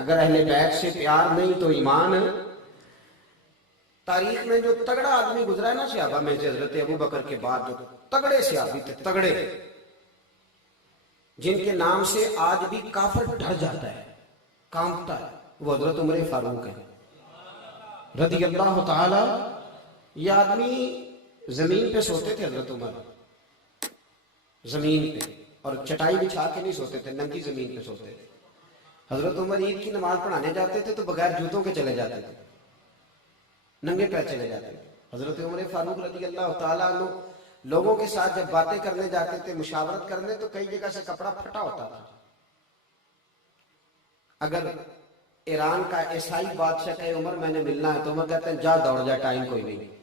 اگر اہل بیت سے پیار نہیں تو ایمان۔ تاریخ میں جو تگڑا آدمی گزرا ہے نا صحابہ میں سے، حضرت ابو بکر کے بعد جو تگڑے صحابی تھے، تگڑے، جن کے نام سے آج بھی کافر ڈر جاتا ہے، کانپتا ہے، وہ حضرت عمر فاروق ہے رضی اللہ تعالی۔ یہ آدمی زمین پہ سوتے تھے حضرت عمر، زمین پہ، اور چٹائی بچھا کے نہیں سوتے تھے، ننگی زمین پہ سوتے تھے۔ حضرت عمر عید کی نماز پڑھانے جاتے تھے تو بغیر جوتوں کے چلے جاتے تھے، ننگے پیر چلے جاتے تھے۔ حضرت عمر فاروق رضی اللہ تعالیٰ عنہ لوگوں کے ساتھ جب باتیں کرنے جاتے تھے، مشاورت کرنے، تو کئی جگہ سے کپڑا پھٹا ہوتا تھا۔ اگر ایران کا عیسائی بادشاہ کہے عمر میں نے ملنا ہے، تو عمر کہتے ہیں جا دوڑ جا، ٹائم کوئی نہیں۔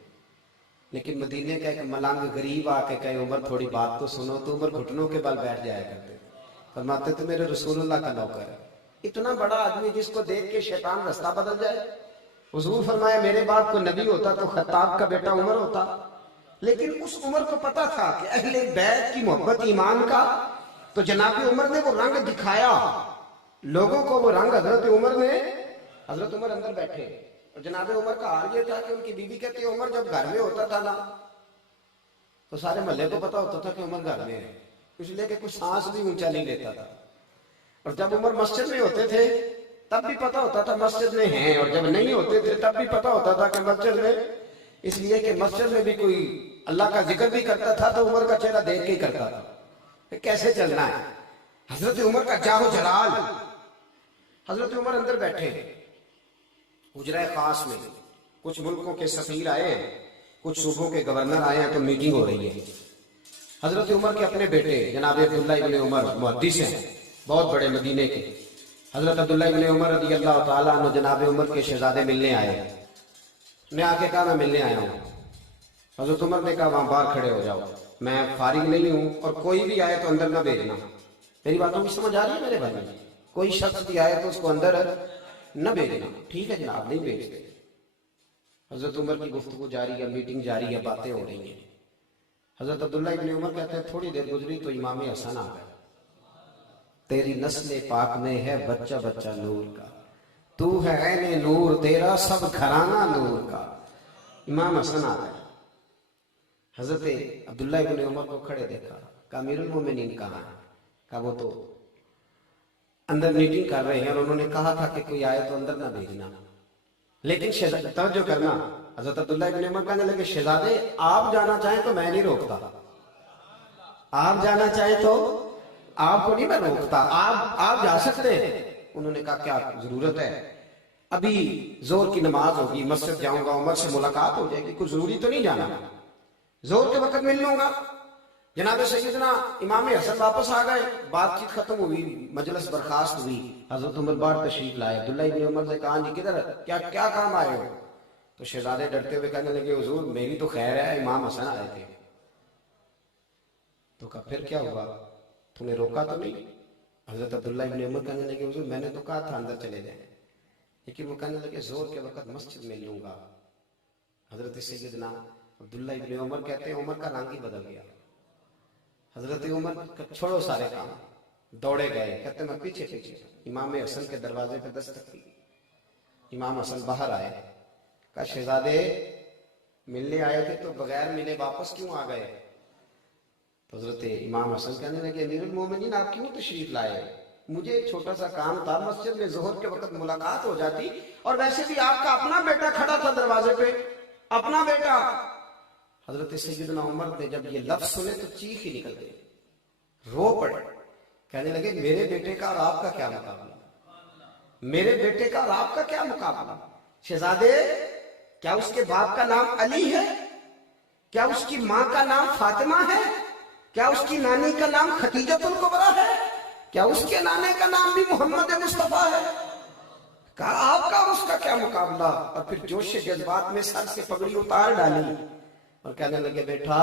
لیکن مدینے کا ایک ملنگ غریب آ کے کہے عمر تھوڑی بات تو سنو، تو عمر گھٹنوں کے بل بیٹھ جایا کرتے تھے، فرماتے تھے میرے رسول اللہ کا نوکر ہے۔ اتنا بڑا آدمی جس کو دیکھ کے شیطان رستہ بدل جائے۔ حضور فرمایا میرے بعد کو نبی ہوتا تو خطاب کا بیٹا عمر ہوتا، لیکن اس عمر کو پتا تھا کہ اہل بیت کی محبت ایمان کا، تو جناب عمر نے وہ رنگ دکھایا لوگوں کو، وہ رنگ حضرت عمر نے۔ حضرت عمر اندر بیٹھے، اور جناب عمر کا حال یہ تھا کہ ان کی بیوی کہتی ہے عمر جب گھر میں ہوتا تھا نا تو سارے محلے کو پتا ہوتا تھا کہ عمر گھر میں ہے، اس لیے کہ کچھ سانس بھی اونچا نہیں لیتا تھا۔ اور جب عمر مسجد میں ہوتے تھے تب بھی پتا ہوتا تھا مسجد میں ہیں، اور جب نہیں ہوتے تھے تب بھی پتا ہوتا تھا کہ مسجد میں، اس لیے کہ مسجد میں بھی کوئی اللہ کا ذکر بھی کرتا تھا تو عمر کا چہرہ دیکھ کے ہی کرتا تھا کہ کیسے چلنا ہے۔ حضرت عمر کا جاہ و جلال۔ حضرت عمر اندر بیٹھے حجرہ خاص میں، کچھ ملکوں کے سفیر آئے ہیں، کچھ صوبوں کے گورنر آئے ہیں، تو میٹنگ ہو رہی ہے۔ حضرت عمر کے اپنے بیٹے جناب عبداللہ ابن عمر محدث ہیں، بہت بڑے مدینے کے، حضرت عبداللہ ابن عمر رضی اللہ تعالیٰ عنہ جناب عمر کے شہزادے ملنے آئے ہیں۔ میں آ کے کہا میں ملنے آیا ہوں۔ حضرت عمر نے کہا وہاں باہر کھڑے ہو جاؤ، میں فارغ نہیں ہوں، اور کوئی بھی آئے تو اندر نہ بھیجنا۔ میری باتوں کی سمجھ آ رہی ہے میرے بھائی؟ کوئی شخص بھی آئے تو اس کو اندر نہ بھیجنا۔ ٹھیک ہے جناب، نہیں بھیجتے۔ حضرت عمر کی گفتگو جاری ہے، میٹنگ جاری ہے، باتیں ہو رہی ہیں۔ حضرت عبداللہ ابن عمر کہتے ہیں تھوڑی دیر گزری تو امام حسن آ گئے۔ تیری نسل پاک میں ہے بچہ بچہ نور کا، تو ہے عین نور، تیرا سب گھرانہ نور کا۔ امام حسن آ گئے۔ حضرت عبداللہ ابن عمر کو کھڑے دیکھا، کہا امیر المومنین کہاں ہے؟ کہا وہ تو اندر میٹنگ کر رہے ہیں، اور انہوں نے کہا تھا کہ کوئی آئے تو اندر نہ بھیجنا۔ لیکن توجہ کرنا، حضرت عبداللہ ابن عمر کہنے لگے شہزادے آپ جانا چاہیں تو میں نہیں روکتا، آپ جانا چاہیں تو آپ کو نہیں میں روکتا، آپ جا سکتے ہیں۔ انہوں نے کہا کیا ضرورت ہے؟ ابھی زور کی نماز ہوگی، مسجد جاؤں گا، عمر سے ملاقات ہو جائے گی، کوئی ضروری تو نہیں جانا، زور کے وقت مل لوں گا۔ جناب سیدنا امام حسن واپس آ گئے، بات چیت ختم ہوئی، مجلس برخاست ہوئی۔ حضرت عمر باہر تشریف لائے، عبداللہ ابن عمر سے کہا جی کدھر کیا کام آئے ہو؟ تو شہزادے ڈرتے ہوئے کہنے لگے حضور میری تو خیر ہے، امام حسن آئے تھے۔ تو کہا پھر کیا ہوا، تم نے روکا تو نہیں؟ حضرت عبداللہ ابن عمر کہنے لگے حضور میں نے تو کہا تھا اندر چلے جائیں، لیکن وہ کہنے لگے زور کے وقت مسجد میں لوں گا۔ حضرت سیدنا عبداللہ ابن عمر کہتے ہیں عمر کا رنگ ہی بدل گیا۔ حضرت عمر چھوڑو سارے کام، دوڑے گئے، کہتے میں پیچھے امام حسن کے دروازے پہ دستک دی۔ امام حسن باہر آئے، کہا شہزادے ملنے آئے تھے تو بغیر ملے واپس کیوں آ گئے؟ تو حضرت امام حسن کہنے لگے امیر المومنین آپ کیوں تشریف لائے؟ مجھے ایک چھوٹا سا کام تھا، مسجد میں ظہر کے وقت ملاقات ہو جاتی، اور ویسے بھی آپ کا اپنا بیٹا کھڑا تھا دروازے پہ، اپنا بیٹا۔ حضرت سیدنا عمر نے جب یہ لفظ سنے تو چیخ ہی نکل گئی، رو پڑے، کہنے لگے میرے بیٹے کا اور آپ کا کیا مقابلہ، میرے بیٹے کا اور آپ کا کیا مقابلہ؟ شہزادے کیا اس کے باپ کا نام علی ہے؟ کیا اس کی ماں کا نام فاطمہ ہے؟ کیا اس کی نانی کا نام خدیجۃ الکبریٰ ہے؟ کیا اس کے نانے کا نام بھی محمد مصطفیٰ ہے؟ کہا آپ کا اور اس کا کیا مقابلہ؟ اور پھر جوش جذبات میں سر سے پگڑی اتار ڈالی اور کہنے لگے بیٹا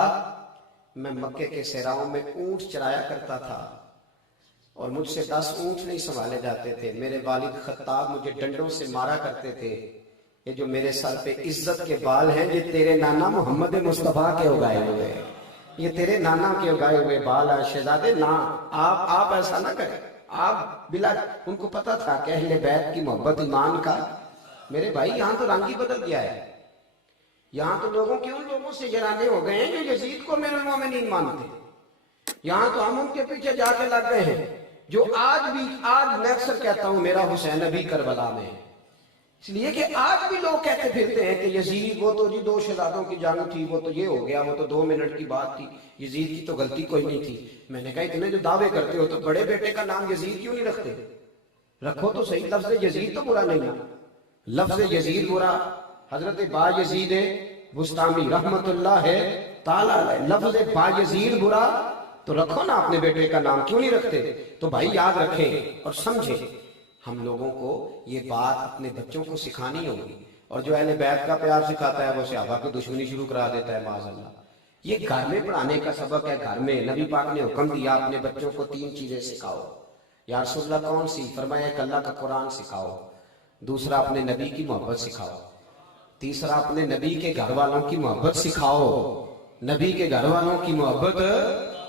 میں مکے کے صحراؤں میں اونٹ چرایا کرتا تھا، اور مجھ سے 10 اونٹ نہیں سنبھالے جاتے تھے، میرے والد خطاب مجھے ڈنڈوں سے مارا کرتے تھے، یہ جو میرے سر پہ عزت کے بال ہیں یہ تیرے نانا محمد مصطفیٰ کے اگائے ہوئے ہیں، یہ تیرے نانا کے اگائے ہوئے بال ہیں۔ شہزادے نا آپ ایسا نہ کریں، آپ بلا ان کو پتا تھا کہ اہل بیت کی محبت ایمان کا. میرے بھائی یہاں تو رنگ ہی بدل گیا ہے. یہاں تو لوگوں کے ان لوگوں سے جرانے ہو گئے ہیں جو یزید کو امیر المومنین مانتے. یہاں تو ہم ان کے پیچھے جا کے لگ گئے ہیں جو آج میں اکثر کہتا ہوں میرا حسین ابھی کربلا میں ہے. اس لیے کہ آج بھی لوگ کہتے پھرتے ہیں کہ یزید وہ تو جی 2 شہزادوں کی جنگ تھی, وہ تو یہ ہو گیا, وہ تو 2 منٹ کی بات تھی, یزید کی تو غلطی کوئی نہیں تھی. میں نے کہا اتنے جو دعوے کرتے ہو تو بڑے بیٹے کا نام یزید کیوں نہیں رکھتے؟ رکھو تو صحیح. لفظ یزید تو برا نہیں ہے, لفظ یزید برا. حضرت با یزید بستامی رحمت اللہ ہے تعالیٰ علیہ, لفظ با یزید برا تو رکھو نا اپنے بیٹے کا نام, کیوں نہیں رکھتے؟ تو بھائی یاد رکھیں اور سمجھیں, ہم لوگوں کو یہ بات اپنے بچوں کو سکھانی ہوگی. اور جو اہل بیت کا پیار سکھاتا ہے وہ صحابہ کی دشمنی شروع کرا دیتا ہے معاذ اللہ. یہ گھر میں پڑھانے کا سبق ہے. گھر میں نبی پاک نے حکم دیا اپنے بچوں کو 3 چیزیں سکھاؤ. یا رسول اللہ کون سی؟ فرمایا کہ اللہ کا قرآن سکھاؤ, دوسرا اپنے نبی کی محبت سکھاؤ, تیسرا اپنے نبی کے گھر والوں کی محبت سکھاؤ. نبی کے گھر والوں کی محبت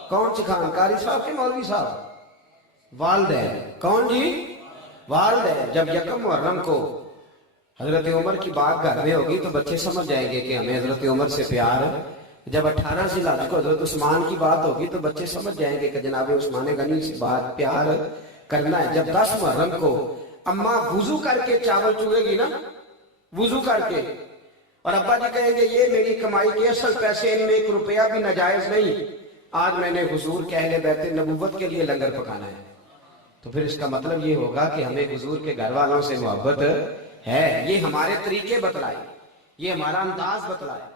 کون سکھائیں؟ قاری صاحب کے مولوی صاحب؟ والدین. کون جی؟ والدین. جب یکم محرم کو حضرت عمر کی بات گھر میں ہوگی تو بچے سمجھ جائیں گے کہ ہمیں حضرت عمر سے پیار. جب 18 ذی الحجہ کو حضرت عثمان کی بات ہوگی تو بچے سمجھ جائیں گے کہ جناب عثمان غنی سے بات پیار کرنا ہے. جب 10 محرم کو اماں وضو کر کے چاول چوڑے گی نا, وضو کر کے, اور ابا جی کہیں گے یہ میری کمائی کے اصل پیسے, ان میں 1 روپیہ بھی ناجائز نہیں, آج میں نے حضور کے اہل بیت نبوت کے لیے لنگر پکانا ہے. تو پھر اس کا مطلب یہ ہوگا کہ ہمیں حضور کے گھر والوں سے محبت ہے. یہ ہمارے طریقے بتلائے, یہ ہمارا انداز بتلائے.